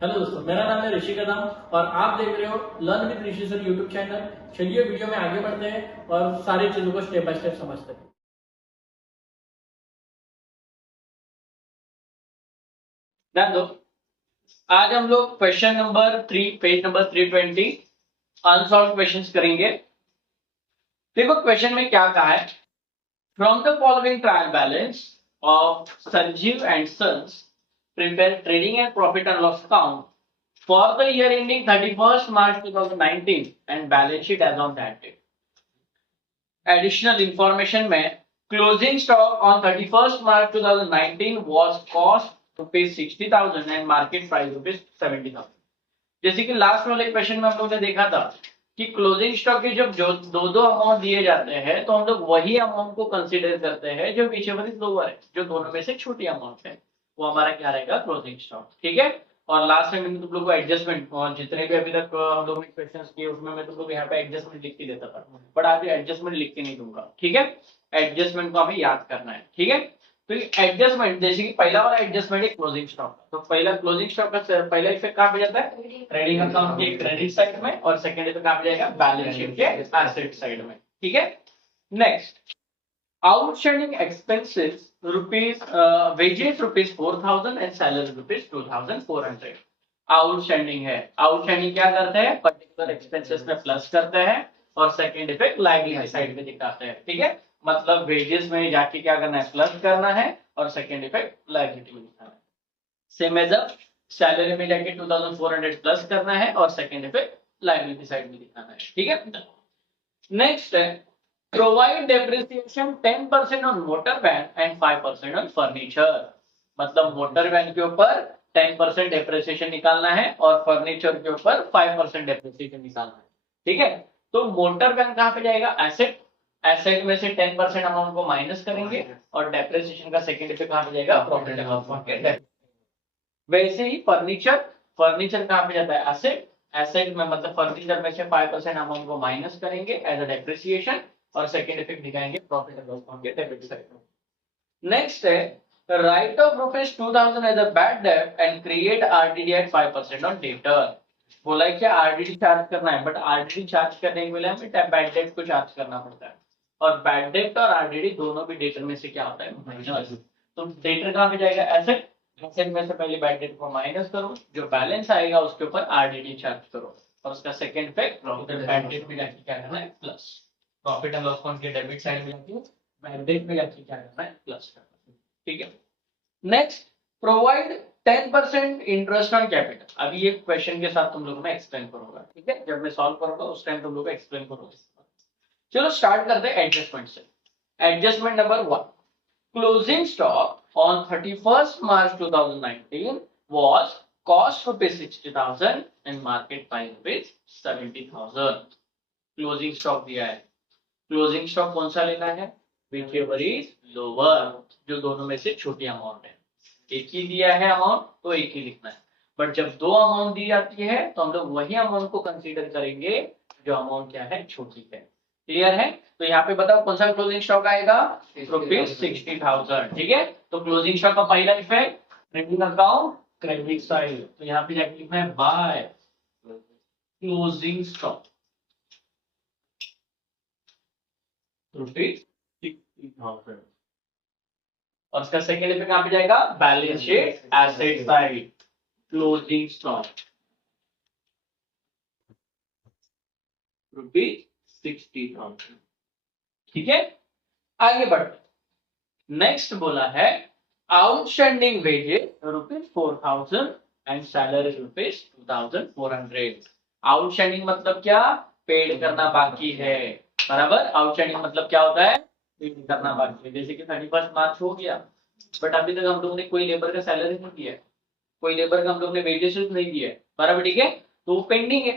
Hello दोस्तों, मेरा नाम है ऋषि कदम और आप देख रहे हो learn with Rishi sir YouTube channel. चलिए वीडियो में आगे बढ़ते हैं और सारी चीजों को स्टेप बाय स्टेप समझते हैं। ध्यान दो, आज हम लोग question number 3 page number 320 unsolve questions करेंगे। देखो क्वेश्चन में क्या कहा है। From the following trial balance of Sanjeev and sons prepare trading and profit and loss account for the year ending 31st March 2019 and balance sheet as on that date. Additional information में closing stock on 31st March 2019 was cost rupees 60,000 and market price rupees 70,000. जैसे कि last वाले question में हम लोगों ने देखा था कि क्लोजिंग स्टॉक के जब जो दो अमाउंट दिए जाते हैं तो हम लोग वही अमाउंट को कंसीडर करते हैं जो पीछे वाली लोअर है, जो दोनों में से छोटी अमाउंट है वो हमारा क्या रहेगा, क्लोजिंग स्टॉक। ठीक है। और लास्ट में मैंने तुम लोग को एडजस्टमेंट और जितने भी अभी तक हम लोग ने क्वेश्चंस किए उसमें मैं तुम लोग यहाँ पे एडजस्टमेंट लिख के देता था, बट आज एडजस्टमेंट लिख के नहीं दूंगा। ठीक है। एडजस्टमेंट को हमें याद करना है। ठीक है। तो एडजस्टमेंट जैसे कि पहला वाला एडजस्टमेंट है क्लोजिंग स्टॉक, तो पहला क्लोजिंग स्टॉक का पहला इफेक्ट कहां पे जाता है, ट्रेडिंग अकाउंट के क्रेडिट साइड में, और सेकंड इफेक्ट कहां पे जाएगा, बैलेंस शीट के एसेट साइड में। ठीक है। Next, outstanding expenses rupees wages rupees 4,000 and salary rupees 2,400 outstanding है। आउटस्टैंडिंग क्या करते हैं, पर्टिकुलर एक्सपेंसेस में प्लस करते हैं और सेकंड इफेक्ट लायबिलिटी साइड में दिखाते हैं। ठीक है। मतलब वेजेस में जाके क्या करना है, प्लस करना है और सेकंड इफेक्ट लायबिलिटी में दिखाना है। सेम एज अप सैलरी में जाके 2,400 प्लस करना है और सेकंड इफेक्ट लायबिलिटी साइड में दिखाना है। ठीक है। नेक्स्ट है provide depreciation 10% on motor van and 5% on furniture. मतलब मोटर वैन के ऊपर 10% डेप्रिसिएशन निकालना है और फर्नीचर के ऊपर 5% डेप्रिसिएशन निकालना है। ठीक है। तो मोटर वैन कहां पे जाएगा, एसेट। एसेट में से 10% अमाउंट को माइनस करेंगे और डेप्रिसिएशन का सेकंड इफेक्ट कहां पे जाएगा, प्रॉफिट एंड लॉस अकाउंट। वैसे ही फर्नीचर, फर्नीचर कहां पे जाता है, एसेट। एसेट में मतलब फर्नीचर में से 5% अमाउंट को माइनस करेंगे एज अ डेप्रिसिएशन और सेकंड इफेक्ट दिखाएंगे प्रॉफिट एंड लॉस अकाउंट के डेबिट साइड में। नेक्स्ट है write off rupees 2,000 as a bad debt and create RDD at 5% on debtor. बोला है कि आरडीडी चार्ज करना है, बट आरडीडी चार्ज करने के लिए हमें बैड डेट को चार्ज करना पड़ता है और बैड डेट और आरडीडी दोनों भी डेटर में से क्या होता है, माइनस। तो डेटर कहां पे जाएगा, एसेट। एसेट में से पहले बैड डेट को माइनस करो, जो बैलेंस आएगा उसके ऊपर आरडीडी चार्ज करो और उसका सेकंड इफेक्ट बैड डेट में जाके क्या करना है, plus. Profit and loss account के डेबिट साइड में जाके बैड डेट में जाके क्या करना है, प्लस करना है। ठीक है। Next, provide 10% interest on capital. अभी ये क्वेश्चन के साथ तुम लोग मैं एक्सप्लेन करूंगा। ठीक है। जब मैं सॉल्व करूंगा उस टाइम तुम लोग एक्सप्लेन करूंगा। चलो स्टार्ट करते हैं एडजस्टमेंट से। Adjustment number 1, closing stock on 31st March 2019 was cost rupees 60,000 and market price rupees 70,000। Closing stock दिया है। क्लोजिंग स्टॉक कौन सा लेना है, whichever is lower, जो दोनों में से छोटी अमाउंट है। एक ही दिया है अमाउंट तो एक ही लिखना है, बट जब दो अमाउंट दी जाती है तो हम लोग वही अमाउंट को कंसीडर करेंगे जो अमाउंट क्या है, छोटी है। क्लियर है। तो यहाँ पे बताओ कौन सा क्लोजिंग स्टॉक आएगा, रुपीज 60,000। ठीक है। तो क्लोजिंग स्टॉक का पहला effect trading account credit side, तो यहाँ पे जाके लिखना है बाय क्लोजिंग स्टॉक रुपीज 60,000 और उसका सेकेंड इफेक्ट कहां पे जाएगा, balance sheet asset side closing stock rupees 60,000। ठीक है। आगे बढ़ते, नेक्स्ट बोला है outstanding wages rupees 4,000 and salary rupees 2,400। Outstanding मतलब क्या, पेड करना बाकी है। बराबर। आउटस्टैंडिंग मतलब क्या होता है, पेड करना बाकी है। जैसे कि 31 मार्च हो गया बट अभी तक हम लोगों ने कोई लेबर का सैलरी नहीं दिया है, कोई लेबर का हम लोग ने वेजेस नहीं दिया है। बराबर। ठीक है। तो वो पेंडिंग है,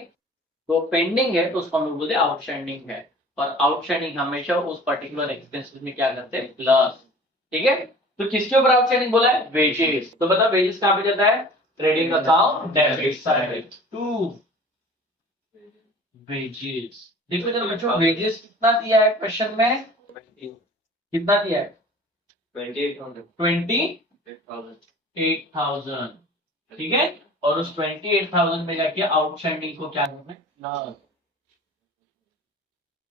तो पेंडिंग है तो उसको हम लोग बोलते हैं आउटस्टैंडिंग है। और आउटस्टैंडिंग हमेशा उस पर्टिकुलर एक्सपेंसेस में क्या करते हैं, प्लस। ठीक है। तो किसके ऊपर आउटस्टैंडिंग बोला है, वेजेस। तो बताओ वेजेस कहां पे जाता है, trading account debit side to wages. देखो जरा बच्चों वेजेस कितना दिया है क्वेश्चन में, कितना दिया है, 28,000। ठीक है। और उस 28,000 में जाके आउटस्टैंडिंग को क्या करना है, plus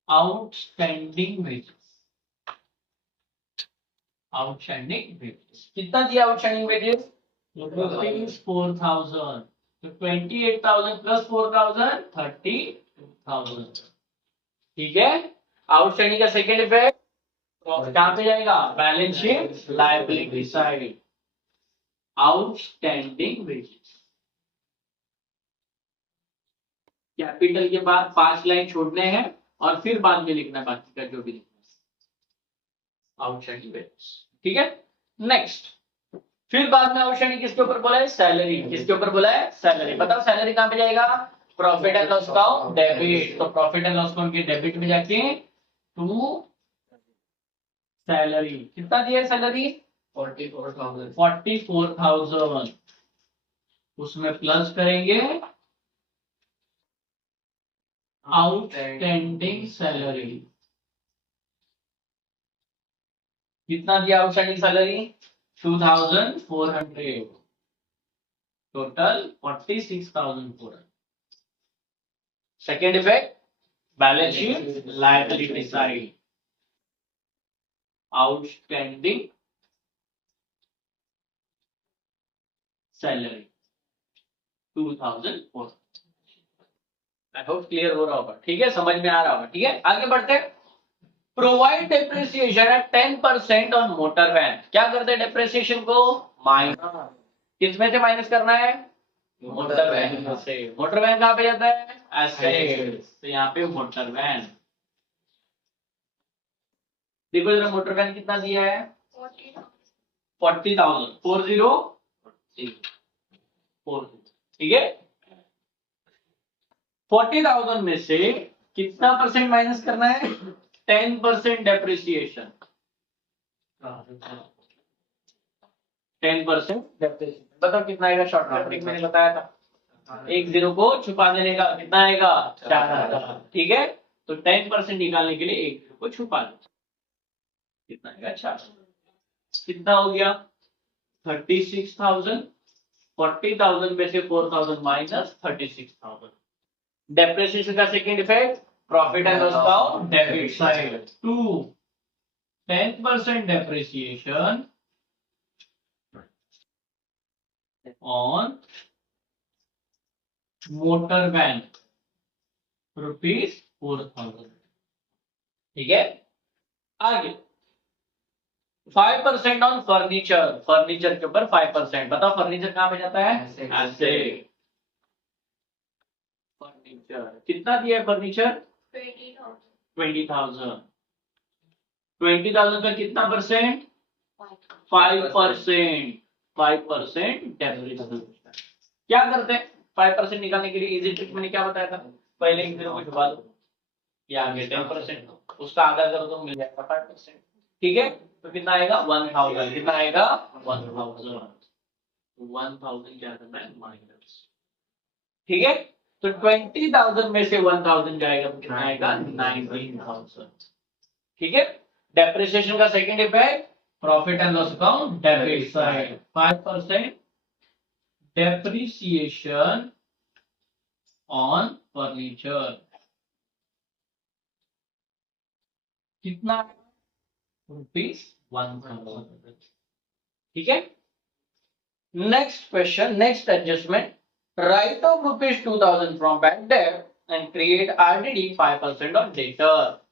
outstanding wages. Outstanding wages कितना दिया? Outstanding wages ₹4,000। तो 28,000 प्लस 4,000 32,000। ठीक है। आउटस्टैंडिंग का सेकेंड इफेक्ट कहां पे जाएगा? Balance sheet liability side. Outstanding wages capital के बाद 5 लाइन छोड़ने हैं और फिर बाद में लिखना बाकी का जो भी लिखना है। Outstanding wages. ठीक है। नेक्स्ट, फिर बाद में आउटस्टैंडिंग किसके ऊपर बोला है? सैलरी। किसके ऊपर बोला है? सैलरी। बताओ सैलरी कहां पे जाएगा? Profit and loss account debit. तो प्रॉफिट एंड लॉस अकाउंट के डेबिट में जाके टू सैलरी। कितना दिया है सैलरी? 44,000। उसमें प्लस करेंगे आउटस्टैंडिंग सैलरी। कितना दिया outstanding salary? 2,400। Total 46,400। Second effect balance sheet liability side. Outstanding salary 2,400। I hope clear हो रहा होगा। ठीक है, समझ में आ रहा होगा। ठीक है, आगे बढ़ते हैं। Provide depreciation at 10% on motor van. क्या करते हैं? डेप्रिसिएशन को माइनस। किसमें से माइनस करना है? मोटर वैन से। मोटर वैन कहां पे जाता है? एसेट्स। तो यहाँ पे मोटर वैन। देखो जरा मोटर वैन कितना दिया है? 40,000। 40,000। ठीक है। 40,000 में से कितना परसेंट माइनस करना है? 10% डेप्रिसिएशन। 10% डेप्रिसिएशन। बताओ कितना आएगा? शॉर्टकट मैंने बताया था, एक जीरो को छुपा देने का। कितना आएगा? 4,000। ठीक है। तो 10% निकालने के लिए एक जीरो को छुपा दो। कितना आएगा? 4,000। कितना हो गया? 36,000। 40,000 में से 4,000 माइनस 36,000। डेप्रिसिएशन का second effect profit and loss account debit side to 10% depreciation on motor van ₹4,000। ठीक है। आगे 5% ऑन फर्नीचर। फर्नीचर के ऊपर 5%। बताओ फर्नीचर कहां पे जाता है? एसेट। फर्नीचर कितना दिया है? फर्नीचर 20,000। 20,000 का कितना परसेंट? 5%। 5% डेप्रिसिएशन। क्या करते हैं 5% निकालने के लिए? इजी ट्रिक मैंने क्या बताया था? पहले एक जीरो को छुपा दो, ये आगे 10%, उसका आधा करो तो मिल जाएगा 5%। ठीक है। तो कितना आएगा? 1,000। कितना आएगा? 1,000। 1,000 क्या करना है? माइनस। ठीक है। तो 20,000 में से 1,000 जाएगा तो कितना आएगा? 19,000। ठीक है। डेप्रिसिएशन का second effect profit and loss account debit side 5% depreciation on furniture. कितना? ₹1,000। ठीक है। Next question, next adjustment. Right of ₹2,000 from bad debt and create RDD 5% on debtor.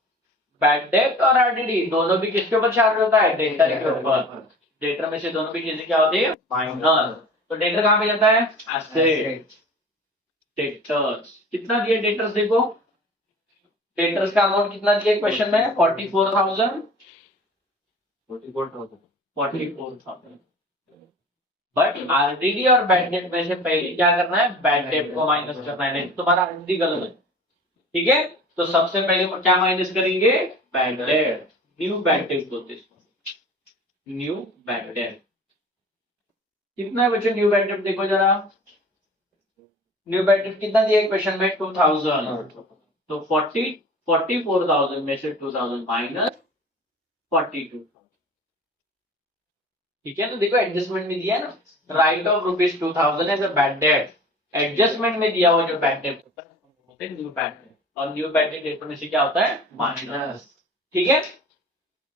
Bad debt और आरडीडी दोनों भी किसके ऊपर चार्ज होता है? डेटर के ऊपर। डेटर में से दोनों भी चीजें क्या होती है? माइनस। तो डेटर कहां पे जाता है? एसेट। डेटर्स कितना दिया? डेटर्स देखो, डेटर्स का अमाउंट कितना दिया क्वेश्चन में? 44,000। 44,000। बट आरडीडी और बैड डेट में से पहले क्या करना है? बैड डेट को माइनस करना है, नहीं तो तुम्हारा आरडीडी गलत है। ठीक है। तो सबसे पहले क्या माइनस करेंगे? Bad debt. New bad debt बोलते हैं, न्यू बैड डेट। कितना है बच्चों न्यू बैड डेट? देखो जरा, न्यू बैड डेट कितना दिया क्वेश्चन में? 2,000। तो 44,000 में से 2,000 माइनस 42,000। ठीक है, तो देखो एडजस्टमेंट में दिया है ना, write off ₹2000 as a bad debt. Adjustment में दिया हुआ जो बैड डेट होता है वो होते हैं न्यू बैड डेट, और न्यू बैड डेट डेट होने से क्या होता है, माइनस। ठीक है,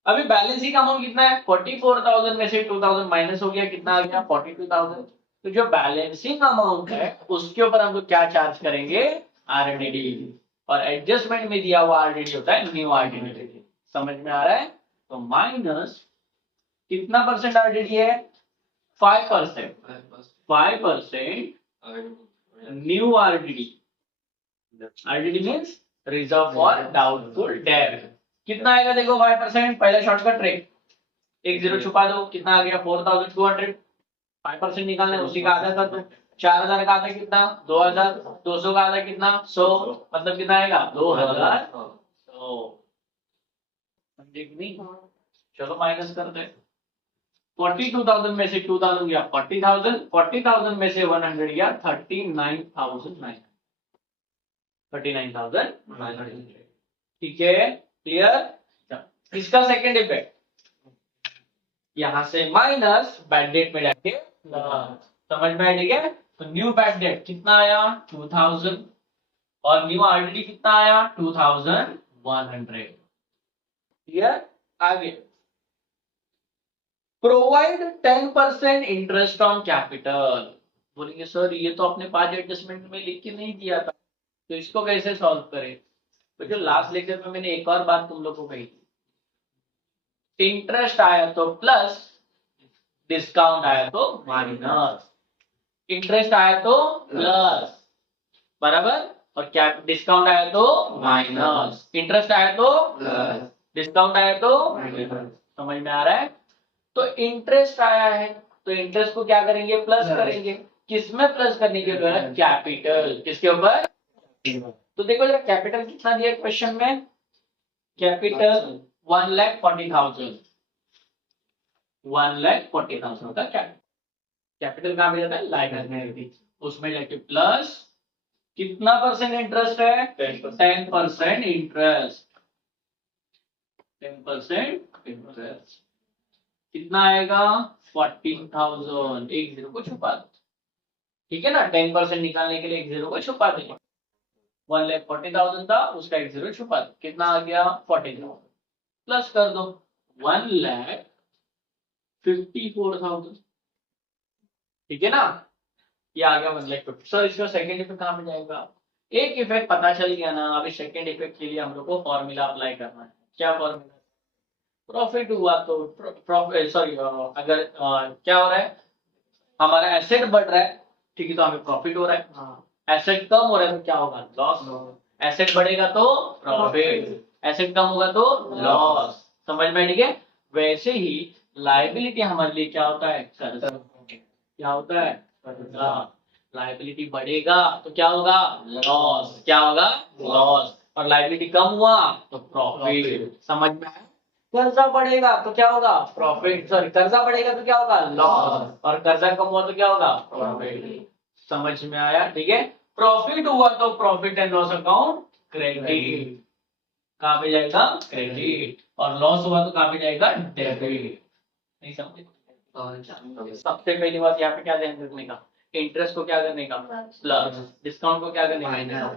अभी बैलेंसिंग अमाउंट कितना है, 44,000 में से 2000 माइनस हो गया, कितना आ गया 42,000। तो जो बैलेंसिंग अमाउंट है उसके ऊपर हम लोग क्या चार्ज करेंगे, आरडीडी। और एडजस्टमेंट में दिया हुआ आरडीडी होता है न्यू आरडीडी। समझ में आ रहा है, तो माइनस कितना परसेंट आरडीडी है, 5%। 5% new RDD. RDD means reserve for doubtful debt. कितना आएगा देखो 5%, पहला शॉर्टकट ट्रिक, एक जीरो छुपा दो, कितना आ गया 4200। 5% निकालना है, उसी का आधा कर दो। 4000 का आधा कितना 2000, 200 का आधा कितना 100, मतलब कितना आएगा 2100। समझे कि नहीं, चलो माइनस करते हैं। 42,000 में से 2000 गया 40,000, 40,000 में से 100 गया 39,900। 39,900। ठीक है, क्लियर। इसका सेकंड इफेक्ट, यहां से माइनस बैड डेट में जाके प्लस। समझ में आया, ठीक है। तो न्यू बैड डेट कितना आया 2000, और न्यू आरडीडी कितना आया 2100। क्लियर। आगे, प्रोवाइड 10% इंटरेस्ट ऑन कैपिटल। बोलेंगे सर ये तो आपने 5 एडजस्टमेंट में लिख के नहीं दिया था, तो इसको कैसे सॉल्व करें। तो जो लास्ट लेक्चर में मैंने एक और बात तुम लोग को कही थी, इंटरेस्ट आया तो प्लस, डिस्काउंट आया तो माइनस। इंटरेस्ट आया तो प्लस, बराबर, और क्या डिस्काउंट आया तो माइनस। इंटरेस्ट आया तो प्लस, डिस्काउंट आया तो माइनस। समझ में आ रहा है। तो इंटरेस्ट आया है तो इंटरेस्ट को क्या करेंगे, प्लस करेंगे। किसमें प्लस करने के लिए, कैपिटल। किसके ऊपर, तो देखो जरा कैपिटल कितना दिया क्वेश्चन में, कैपिटल 1,40,000। 1,40,000 का कैपिटल कहां पे जाता है, लायबिलिटी। उसमें जाके प्लस कितना परसेंट इंटरेस्ट है, 10% इंटरेस्ट। 10% इंटरेस्ट कितना आएगा 14,000। एक जीरो को छुपा दो, ठीक है ना। 10% निकालने के लिए एक जीरो को छुपा देंगे। 1,40,000 था, उसका एक जीरो छुपा दो, कितना आ गया 14,000। प्लस कर दो 1,54,000। ठीक है ना, ये आ गया 1,50,000। सर इसका सेकंड इफेक्ट कहां पे जाएगा, एक इफेक्ट पता चल गया ना। अभी सेकंड इफेक्ट के लिए हम लोग को फॉर्मूला अप्लाई करना है। क्या फॉर्मूला, प्रॉफिट हुआ तो प्रॉफिट, सॉरी अगर क्या हो रहा है, हमारा एसेट बढ़ रहा है, ठीक है, तो हमें प्रॉफिट हो रहा है। एसेट कम हो रहा है तो क्या होगा, लॉस। एसेट बढ़ेगा तो प्रॉफिट, एसेट कम होगा तो लॉस। समझ में, ठीक है। वैसे ही लायबिलिटी हमारे लिए क्या होता है, कर्जा। क्या होता है, कर्जा। लायबिलिटी बढ़ेगा तो क्या होगा, लॉस। क्या होगा, लॉस। और लायबिलिटी कम हुआ तो प्रॉफिट। समझ में आया। कर्जा बढ़ेगा तो क्या होगा, प्रॉफिट। सॉरी, कर्जा बढ़ेगा तो क्या होगा, लॉस। और कर्जा कम हुआ तो क्या होगा, प्रॉफिट। समझ में आया, ठीक है। प्रॉफिट हुआ तो profit and loss account credit, कहां पे जाएगा, क्रेडिट। और लॉस हुआ तो कहां पे जाएगा, डेबिट। नहीं समझे, सबसे पहली बात यहाँ पे क्या ध्यान रखने का, इंटरेस्ट को क्या करने का, प्लस। डिस्काउंट को क्या करने का, माइनस।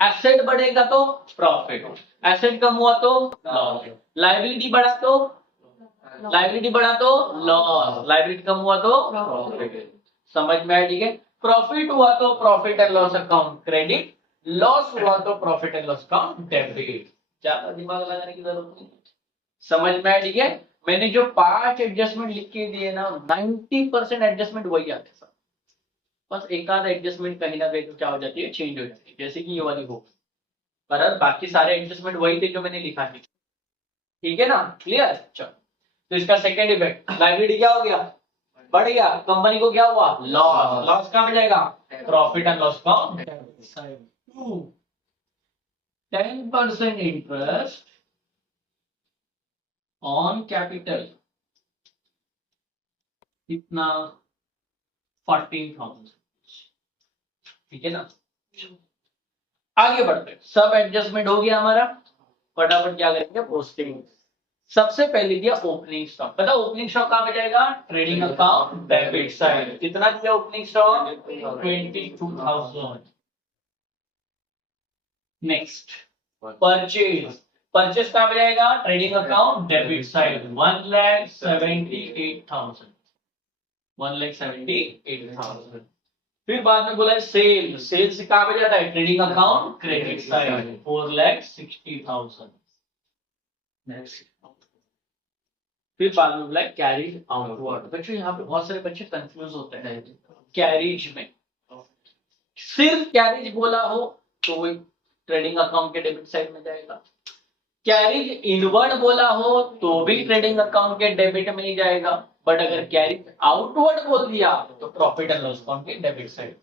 एसेट बढ़ेगा तो प्रॉफिट, एसेट कम हुआ तो लॉस। लायबिलिटी बढ़ा तो, लायबिलिटी बढ़ा तो लॉस, लायबिलिटी कम हुआ तो प्रॉफिट। समझ में आया, ठीक है। प्रॉफिट हुआ तो profit and loss account credit, loss हुआ तो profit and loss account debit. ज्यादा दिमाग लगाने की जरूरत नहीं। समझ में आया, ठीक है। मैंने जो 5 एडजस्टमेंट लिख के दिए ना, 90% एडजस्टमेंट वही आते हैं। बस एक आध एडजस्टमेंट कहीं ना कहीं तो क्या हो जाती है, चेंज हो जाती है, जैसे कि ये वाली हो, पर बाकी सारे एडजस्टमेंट वही थे जो मैंने लिखा है। ठीक है ना, क्लियर। चलो, तो इसका सेकंड इफेक्ट, लायबिलिटी क्या हो गया, बढ़ गया। कंपनी को क्या हुआ, लॉस। लॉस कहां पे जाएगा, profit and loss account. 10% interest on capital, कितना 14,000। ठीक है ना, आगे बढ़ते हैं। सब एडजस्टमेंट हो गया हमारा, फटाफट क्या करेंगे, पोस्टिंग। सबसे पहले दिया ओपनिंग स्टॉक, पता ओपनिंग स्टॉक कहां पे जाएगा, ट्रेडिंग अकाउंट डेबिट साइड। कितना दिया opening stock, 22,000। Next purchase, purchase कहां पे जाएगा, ट्रेडिंग अकाउंट डेबिट साइड, 1,78,000, 1,78,000। फिर बाद में बोला है सेल, सेल से कहां पे जाता है, ट्रेडिंग अकाउंट क्रेडिट साइड, 4,60,000। फिर बाद में बोला है कैरीज आउटवर्ड। बच्चों यहाँ पे बहुत सारे बच्चे कंफ्यूज होते हैं कैरीज में, सिर्फ कैरीज बोला हो तो वो ट्रेडिंग अकाउंट के डेबिट साइड में जाएगा, कैरीज इनवर्ड बोला हो तो भी ट्रेडिंग अकाउंट के डेबिट में ही जाएगा, बट अगर कैरीज आउटवर्ड बोल दिया तो प्रॉफिट एंड लॉस अकाउंट के डेबिट साइड।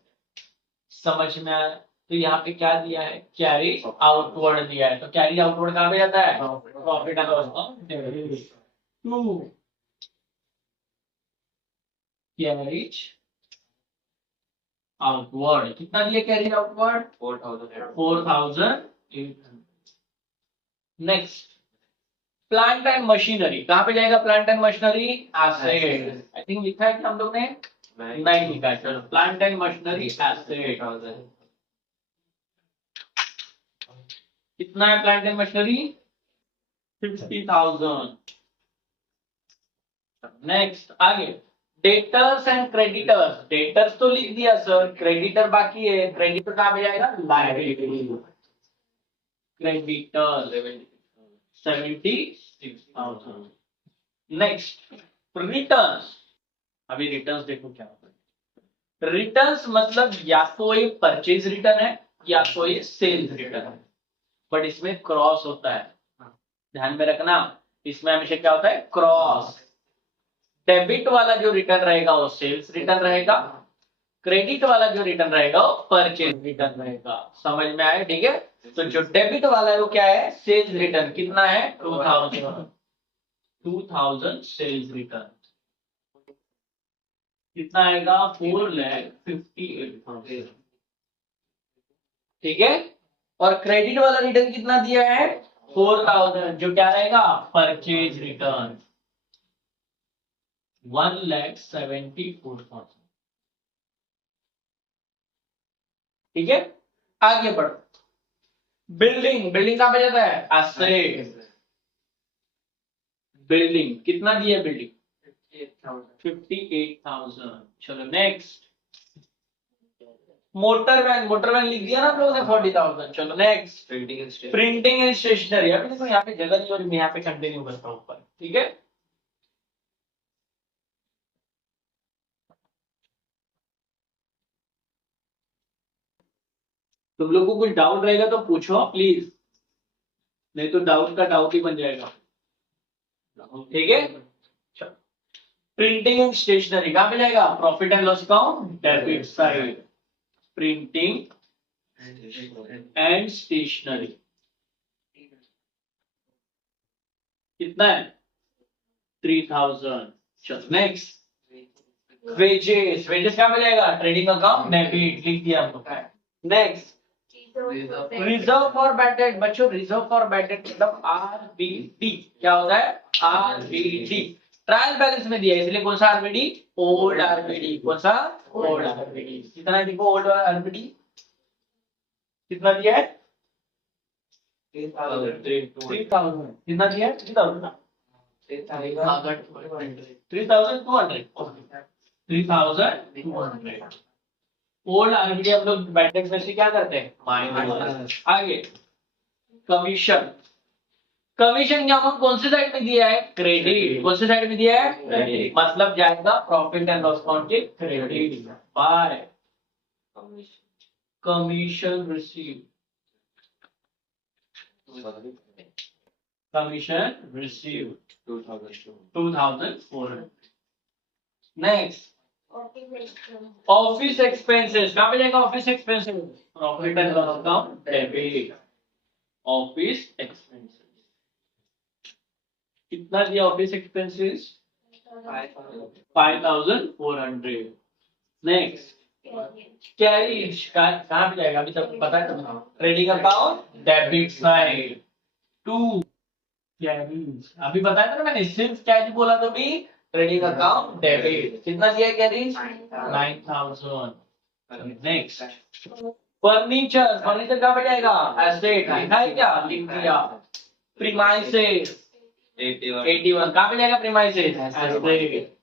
समझ में आया, तो यहाँ पे क्या दिया है, कैरीज आउटवर्ड दिया है, तो कैरीज आउटवर्ड कहां पे जाता है, profit and loss account debit. Carries outward कितना दिया, carries outward 4,000। Next plant and machinery, कहां पे जाएगा, plant and machinery asset. I think लिखा है कि हम लोग ने नहीं लिखा है, चलो प्लांट एंड मशीनरी एसेट। कितना है प्लांट एंड मशीनरी, 50,000। नेक्स्ट आगे डेटर्स एंड क्रेडिटर्स, डेटर्स तो लिख दिया सर, क्रेडिटर बाकी है, क्रेडिटर कहां पे जाएगा, लायबिलिटी, क्रेडिटर 76,000। नेक्स्ट रिटर्न्स, अभी रिटर्न्स देखो क्या होता है, रिटर्न्स मतलब या तो ये परचेज रिटर्न है या तो ये सेल्स रिटर्न है, बट इसमें क्रॉस होता है, ध्यान में रखना, इसमें हमेशा क्या होता है, क्रॉस। डेबिट वाला जो रिटर्न रहेगा वो सेल्स रिटर्न रहेगा, क्रेडिट वाला जो रिटर्न रहेगा वो परचेज रिटर्न रहेगा। समझ में आया, ठीक है, तो जो डेबिट वाला है वो क्या है, सेल्स रिटर्न, कितना है 2,000 सेल्स रिटर्न, कितना आएगा 4,58,000, ठीक है। और क्रेडिट वाला रिटर्न कितना दिया है, 4,000, जो क्या रहेगा, परचेज रिटर्न 1,74,000, ठीक है। आगे बढ़ो, बिल्डिंग, बिल्डिंग कहां पे जाता है, एसेट, बिल्डिंग कितना दिया, बिल्डिंग 58,000। चलो next motor van, motor van लिख दिया ना आप लोगों ने 40,000। चलो नेक्स्ट प्रिंटिंग एंड स्टेशनरी, अभी देखो यहाँ पे जगह नहीं हो रही, मैं यहाँ पे कंटिन्यू करता हूँ ऊपर, ठीक है। तुम लोग को कुछ डाउट रहेगा तो पूछो प्लीज, नहीं तो डाउट का डाउट ही बन जाएगा, ठीक है। प्रिंटिंग एंड स्टेशनरी कहां पे जाएगा, profit and loss account debit side, printing and stationery कितना है 3,000। चलो नेक्स्ट वेजेस, वेजेस कहां पे जाएगा, ट्रेडिंग अकाउंट डेबिट, लिख दिया हम लोग। Next reserve for bad debt, बच्चों रिजर्व फॉर बैड डेट मतलब आरबीडी, क्या होता है, आरबीडी, ट्रायल बैलेंस में दिया है इसलिए कौन सा आरबीडी, ओल्ड आरबीडी, कौन सा, ओल्ड आरबीडी। कितना देखो ओल्ड आरबीडी कितना दिया है, 3,000, कितना दिया है, 3,000, 3,200। ओल्ड आरबीडी हम लोग बैड डेट में से क्या करते हैं, माइनस। आगे कमीशन, कमीशन का अमाउंट कौन सी साइड में दिया है, क्रेडिट, कौन सी साइड में दिया है, क्रेडिट, मतलब जाएगा प्रॉफिट एंड लॉस अकाउंट के credit by commission receive, commission receive 2,400। Next office expenses, कहां पे जाएगा office expenses, profit and loss account debit, office expenses कितना दिया, ऑफिस एक्सपेंसेस 5,400। नेक्स्ट कैरीज कहां पे जाएगा, अभी तक पता है, trading account debit side 2 carries अभी बताया था ना मैंने, सिर्फ कैश बोला तो भी ट्रेडिंग अकाउंट डेबिट। कितना दिया कैरीज? 9000। Next, furniture. फर्नीचर कहाँ पे जाएगा? एसेट लिखा है क्या? लिख दिया। प्रीमाइसेस 81 कहाँ पे जाएगा? Premises asset.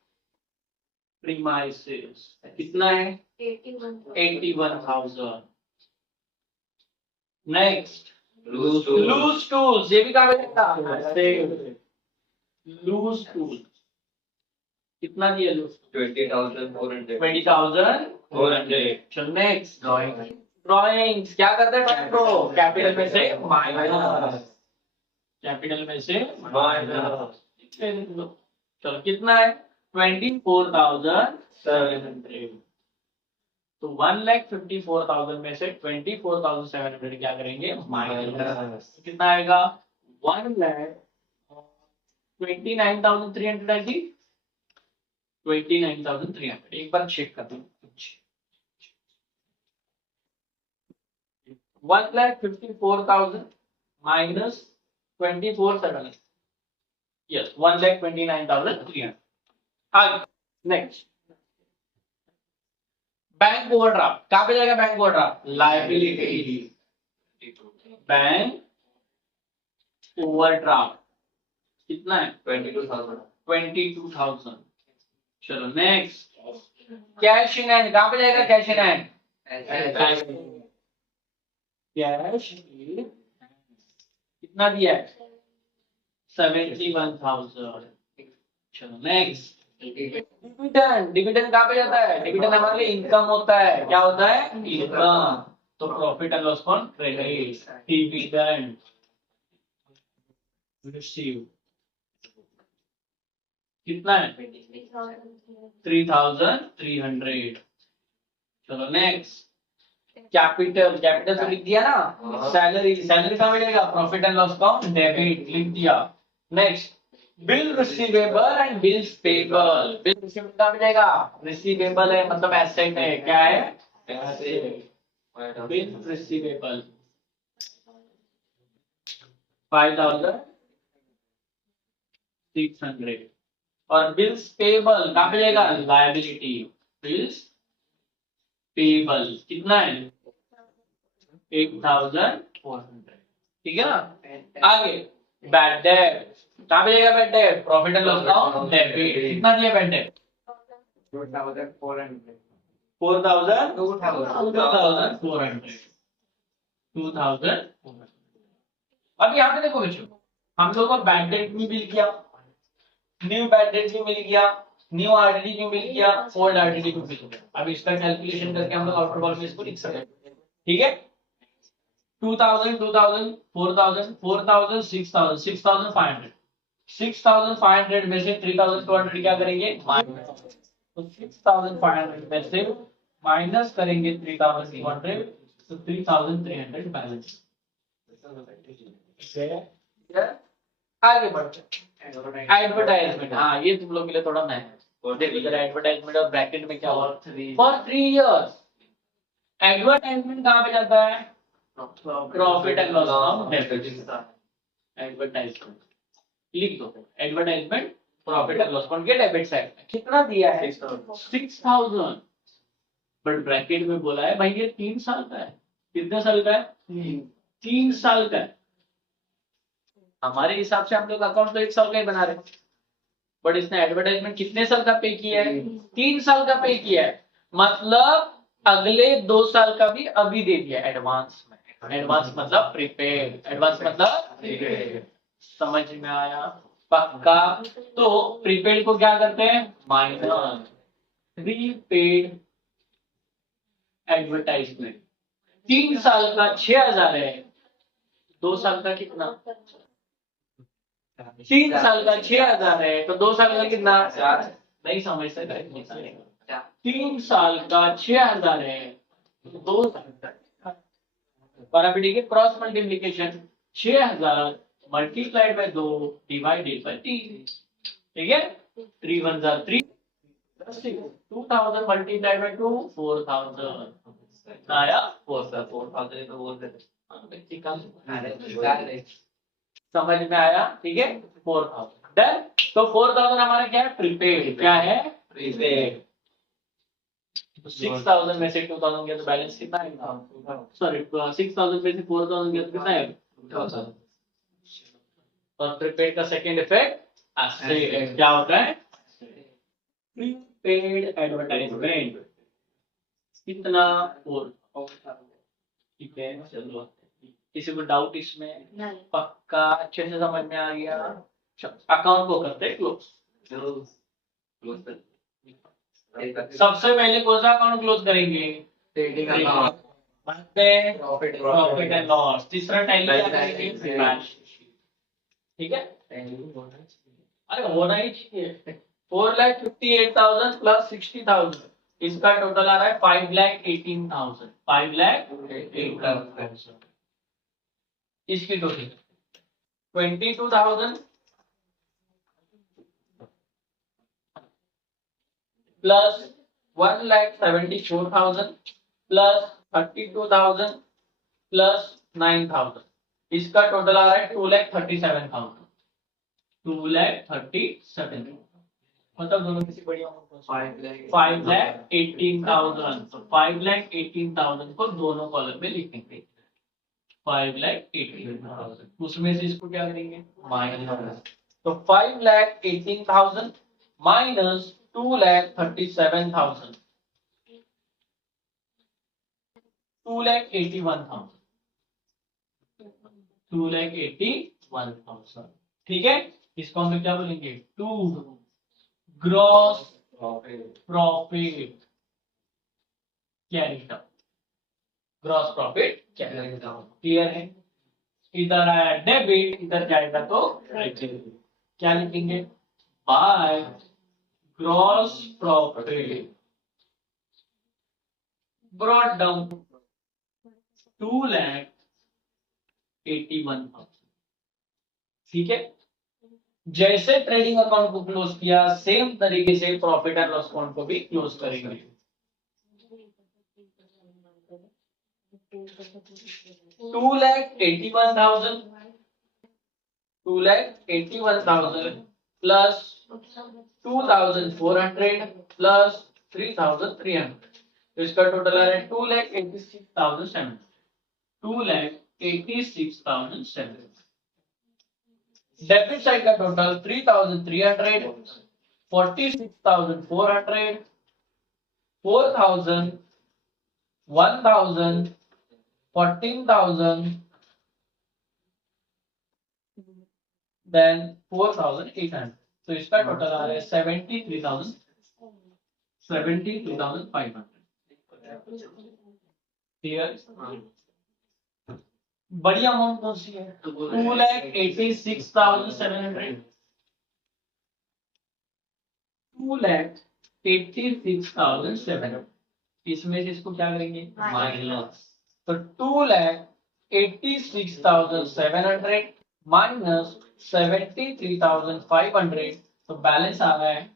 प्रीमाइसेस कितना है? 81,000। Next, loose tools. ये भी कहाँ पे जाएगा? एसेट। लूज टूल कितना दिया? लूज 20,400। 20,400। चलो नेक्स्ट, ड्राइंग्स। क्या करते हैं ड्राइंग को? कैपिटल में से माइनस। कैपिटल में से माइनस। चलो कितना है? 24,700। तो 1,54,000 में से 24,700 क्या करेंगे? माइनस। कितना आएगा? 1,29,300 है जी। 29,300 एक बार चेक कर दो। 1,54,000 माइनस 24,700, यस 1,29,300। आगे नेक्स्ट, बैंक ओवरड्राफ्ट। कहां पे जाएगा bank overdraft? Liability. Bank overdraft कितना है? 22,000। चलो नेक्स्ट, कैश इन हैंड। कहां पे जाएगा कैश इन हैंड? कैश कितना दिया है? 71,000। चलो नेक्स्ट, डिविडेंड। डिविडेंड कहां पे जाता है? डिविडेंड हमारे लिए इनकम होता है। क्या होता है? इनकम। तो प्रॉफिट एंड लॉस कौन? क्रेडिट। डिविडेंड रिसीव कितना है? 3,300। चलो नेक्स्ट, कैपिटल। कैपिटल तो लिख दिया ना। सैलरी। सैलरी कहां मिलेगा? Profit and loss account debit. लिख दिया। Next, bill receivable and bills payable. Bill receivable कहां मिलेगा? रिसीवेबल है मतलब एसेट है। क्या है? एसेट। Bill receivable 5,600। और बिल्स पेबल कहां पे जाएगा? लायबिलिटी। बिल्स पेबल कितना है? 8,400। ठीक है ना? आगे, बैड डेट। कहां पे जाएगा bad debt? Profit and loss account debit. कितना दिया बैड डेट? 4,400। 2,400। अब यहाँ पे देखो बच्चों, हम लोग को बैड डेट भी मिल गया, न्यू बैड डेट भी मिल गया, न्यू आरडीडी भी मिल गया, ओल्ड आरडीडी भी मिल गया। अब इसका कैलकुलेशन करके हम लोग आउटर बॉल में इसको लिख सकते हैं। ठीक है? 2,000, 2,000, 4,000, 4,000, 6,000, 6,500। 6,500 में से 3,200 क्या करेंगे? माइनस। तो 6,500 में से माइनस करेंगे 3,200, तो 3,300 बैलेंस। आगे बढ़ते, एडवर्टाइजमेंट। हाँ ये तुम लोग के लिए थोड़ा नया है। देखो जरा एडवर्टाइजमेंट और ब्रैकेट में क्या हुआ? For 3 years. एडवर्टाइजमेंट कहाँ पे जाता है? Profit and loss account debit. Advertisement लिख दो। Advertisement profit and loss account के डेबिट साइड में कितना दिया है? 6,000। बट ब्रैकेट में बोला है भाई ये 3 साल का है। कितने साल का है? 3 साल का है। हमारे हिसाब से हम लोग अकाउंट तो 1 साल का ही बना रहे, बट इसने एडवर्टाइजमेंट कितने साल का पे किया है? 3 साल का पे किया है। मतलब अगले 2 साल का भी अभी दे दिया एडवांस में। एडवांस मतलब प्रीपेड। एडवांस मतलब प्रीपेड। समझ में आया? पक्का? तो प्रीपेड को क्या करते हैं? माइनस। प्रीपेड एडवर्टाइजमेंट 3 साल का 6,000 है, 2 साल का कितना? 3 साल का 6,000 है, तो 2 साल का कितना? नहीं समझ सकते। 3 साल का 6,000 है, 2 साल का बराबरी के cross multiplication 6,000 multiplied by 2 divided by 3। ठीक है? 3 1 जा 3, 2,000 मल्टीप्लाइड बाय 2 4,000 आया। 4,000 तो बोल देते समझ में आया? ठीक है, 4000 डन। तो 4000 हमारा क्या है? प्रीपेड। क्या है? प्रीपेड। 6000 में से 2000 गया तो बैलेंस कितना आएगा? सॉरी, 6000 में से 4000 गया तो कितना आएगा? और प्रीपेड का सेकंड इफेक्ट क्या होता है? Prepaid advertisement. कितना? 4। ठीक है, चलो। किसी को डाउट इसमें? नहीं। पक्का अच्छे से समझ में आ गया? अकाउंट को करते हैं क्लोज। सबसे पहले कौन सा अकाउंट क्लोज करेंगे? Trading account. Profit and loss. तीसरा टैली क्या करेंगे? ठीक है, अरे होना ही चाहिए। 4,58,000 प्लस 60,000, इसका टोटल आ रहा है 5,18,000। 5,18,000 इसकी टोटल 22,000 प्लस 1,74,000 प्लस 32,000 प्लस 9,000, इसका टोटल आ रहा है 2,37,000। 2,37,000 मतलब दोनों किसी बढ़िया 5,18,000। तो 5,18,000 को दोनों कॉलम में लिखेंगे। 5,18,000 उसमें से इसको क्या करेंगे? माइनस। तो 5,18,000 माइनस 2,37,000, 2,81,000। 2,81,000। ठीक है, इसको हम लोग क्या बोलेंगे? To gross profit carried out. Gross profit carried out. Clear है? इधर आया डेबिट, इधर जाएगा तो क्रेडिट। क्या लिखेंगे? By gross profit brought down 2,81,000। ठीक है, जैसे ट्रेडिंग अकाउंट को क्लोज किया सेम तरीके से प्रॉफिट एंड लॉस अकाउंट को भी क्लोज करेंगे। 2,81,000 प्लस 2,400 प्लस 3,300, तो इसका टोटल आ रहा है 2,86,700। 2,86,700। डेबिट साइड का टोटल 3,300, 46,400, 4,000, 1,000, 14,000, देन 4,800। तो इसका टोटल आ रहा है 73,500। क्लियर? बड़ी अमाउंट कौन सी है? 2,86,700। 2,86,700, इसमें से इसको क्या करेंगे? माइनस। तो 2,86,700 माइनस 73,500, तो बैलेंस आ रहा है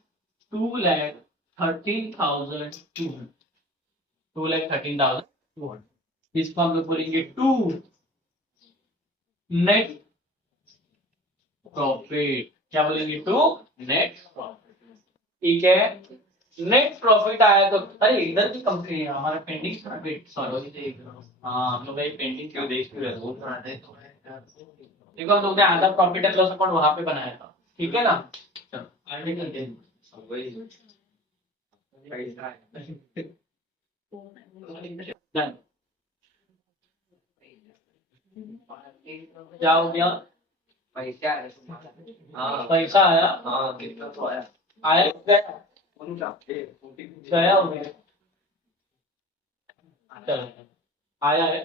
2,13,200। 2,13,200, इसको हम लोग बोलेंगे टू नेट प्रॉफिट। क्या बोलेंगे? To net profit. ठीक है, नेट प्रॉफिट आया तो अरे इधर की कंपनी है हमारा पेंडिंग प्रॉफिट। सॉरी, हाँ हम लोग पेंडिंग क्यों देख रहे हो? देखो हम लोग ने आधा प्रॉफिट एंड लॉस अकाउंट वहां पे बनाया था। ठीक है ना? चलो आगे चलते हैं। डन। क्या हो गया? पैसा आया। हाँ पैसा आया। हाँ कितना तो आया? आया गया हो गया। चलो आया है।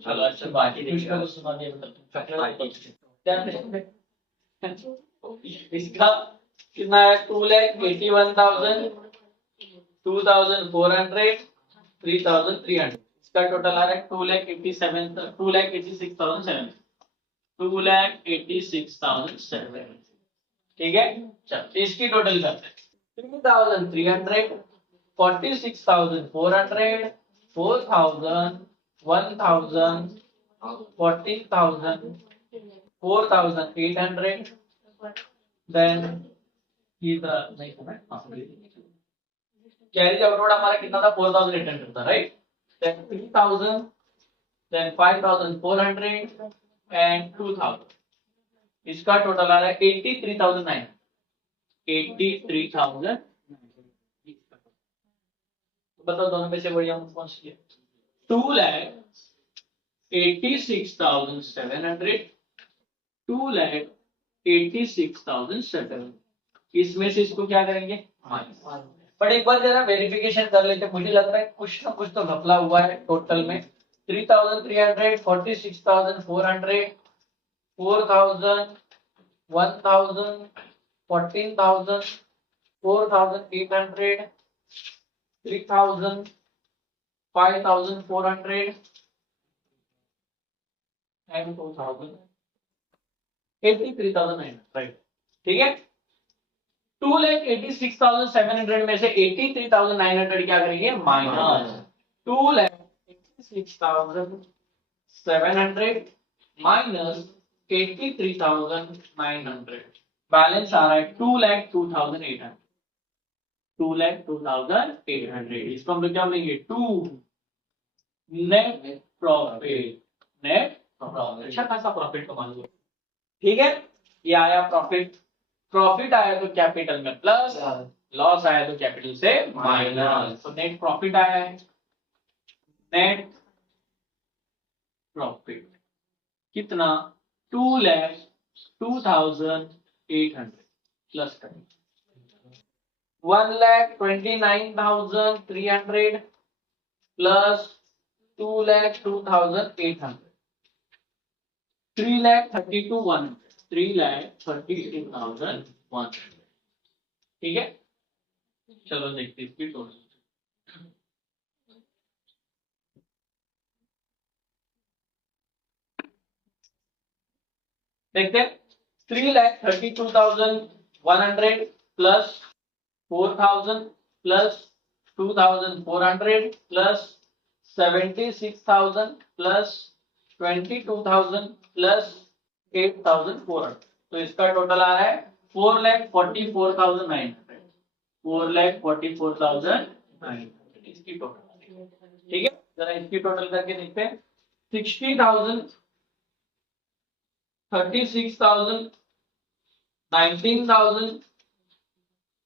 चलो अच्छा, बाकी दूसरा को सुना दिया मतलब इसका कितना है? 2,81,000, 2,400, 3,300, इसका टोटल आ रहा है 2,86,700। 2,86,700। ठीक है, चलो इसकी टोटल करते हैं। 3,300, 46,400, 4,000, 1,000, 14,000, 4800, देन नहीं कैरेज आउटवर्ड हमारा कितना था 4800 था, राइट। देन 3000, देन 5400 एंड 2000, इसका टोटल आ रहा है 83,900। 83,000। बताओ दोनों में से बढ़िया कौन सी है? 2,86,700, 2,86,700। इसमें से इसको क्या करेंगे? बट एक बार जरा वेरिफिकेशन कर लेते, मुझे लग रहा है कुछ ना कुछ तो घपला हुआ है टोटल में। 3,300, 46,400, 4,000, 1,000, 14,000, 4,800, 3,000, 5,400 and 2,000, 83,900, राइट। ठीक है, 2,86,700 में से 83,900 क्या करेंगे? माइनस 2,86,700 माइनस 83,900, बैलेंस आ रहा है 2,02,800। 2,02,800, इसको हम लोग क्या बोलेंगे? 2 नेट प्रॉफिट। नेट प्रॉफिट, अच्छा खासा प्रॉफिट कमा लिया। ठीक है, ये आया प्रॉफिट। प्रॉफिट आया तो कैपिटल में प्लस, लॉस आया तो कैपिटल से माइनस, तो नेट प्रॉफिट आया है। नेट प्रॉफिट कितना? 2,02,800 प्लस करेंगे 1,29,300 प्लस 2,02,800, 3,32,100, 3,32,100। ठीक है, चलो देखते हैं इसकी टोटल। देखते हैं 3,32,100 plus 4,000 plus 2,400 plus 76,000 plus 22,000 plus 8,400, तो इसका टोटल आ रहा है 4,44,900। 4,44,900 इसकी टोटल। ठीक है, जरा इसकी टोटल करके देखते हैं। 60,000, 36,000, 19,000,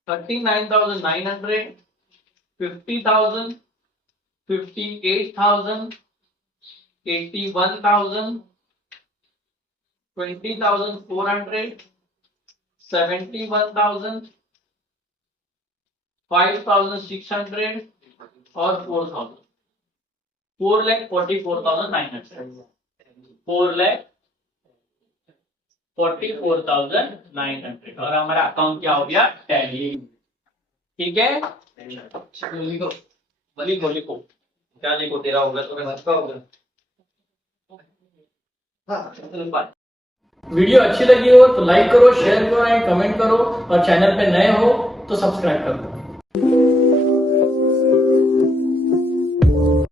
39,900, 50,000, 58,000, 81,000, 20,400, 71,000, 5,600 और 4,000। 4,44,900, 4,44,900, और हमारा अकाउंट क्या हो गया? टैली। ठीक है, लिखो लिखो क्या लिखो? तेरा होगा तो मैं होगा। वीडियो अच्छी लगी हो तो लाइक करो, शेयर करो एंड कमेंट करो, और चैनल पे नए हो तो सब्सक्राइब करो।